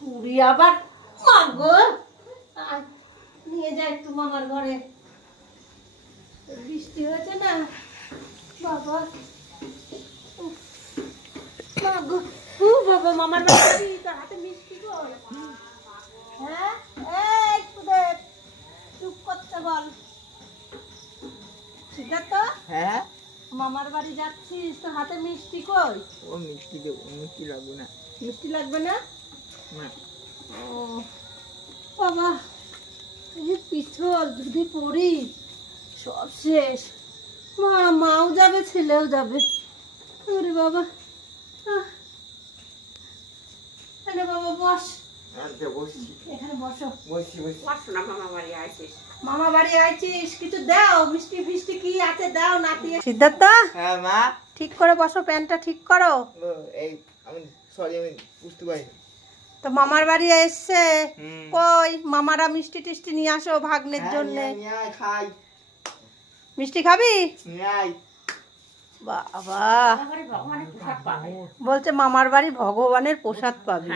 কুড়ি আবার মাগো নিয়ে যায় একটু মামার ঘরে। বৃষ্টি হয়েছে না বাবা, মাগো ও বাবা মামার বাড়ি, তোর হাতে মিষ্টি কই? হ্যাঁ এই সুদেব চুপ করতে বল। সিদ্ধার্থ, হ্যাঁ মামার বাড়ি যাচ্ছিস, তোর হাতে মিষ্টি কই? ও মিষ্টি দেব, মিষ্টি লাগবে না। মিষ্টি লাগবে না? না। ও বাবা এই পিছল যদি পড়ি সব শেষ। মাও যাবে ছেলেও যাবে। ওরে বাবা, আরে বাবা বস। এখানে বসো। মামা বাড়ি আইছিস, কিছু দাও, মিষ্টি ফিষ্টি কি আছে দাও নাতি। সিদ্ধার্থ, হ্যাঁ মা, ঠিক করে বসো, প্যান্টটা ঠিক করো। এই আমি সরি, আমি বুঝতে পারি। তো মামার বাড়ি এসছে, কই মামারা মিষ্টি টিষ্টি নিয়ে আসো ভাগ্নের জন্য। খাই মিষ্টি, খাবি? বাবা বলছে মামার বাড়ি ভগবানের প্রসাদ পাবি।